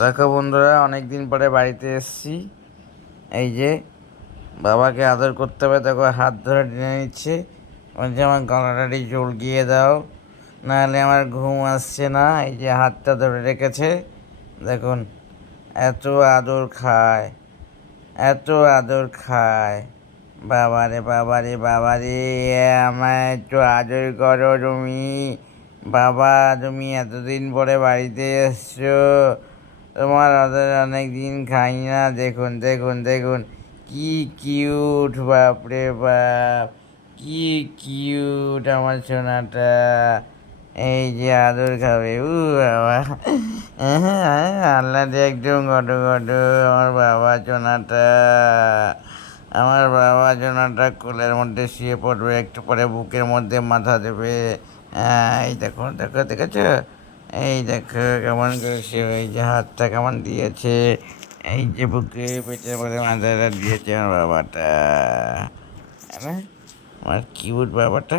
দেখো বন্ধুরা, অনেক দিন পরে বাড়িতে এসেছি। এই যে বাবাকে আদর করতে হবে, দেখো হাত ধরে টেনে নিচ্ছে, বলছে আমার গলাটারি চলকিয়ে দাও, নাহলে আমার ঘুম আসছে না। এই যে হাতটা ধরে রেখেছে, দেখুন এত আদর খায়, এত আদর খায়। বাবারে বাবারে বাবারে, আমায় একটু আদর করো তুমি। বাবা, তুমি এতদিন পরে বাড়িতে এসছো, তোমার ওদের অনেক দিন খাই না। দেখুন দেখুন দেখুন, কি কিউট, বাপরে বাপ, কি কিউট আমার সোনাটা। এই যে আদর খাবে, বাবা, আল্লাহ একদম গটো গটো আমার বাবা সোনাটা। আমার বাবা সোনাটা কোলের মধ্যে শুয়ে পড়বে, একটু পরে বুকের মধ্যে মাথা দেবে। এই দেখো দেখো, দেখেছো? এই দেখো কেমন করেছে, এই যে হাতটা কেমন দিয়েছে, এই যে বুকে পেটের মধ্যে মাথাটা দিয়েছে আমার বাবাটা। হ্যাঁ, আমার কিউট বাবাটা।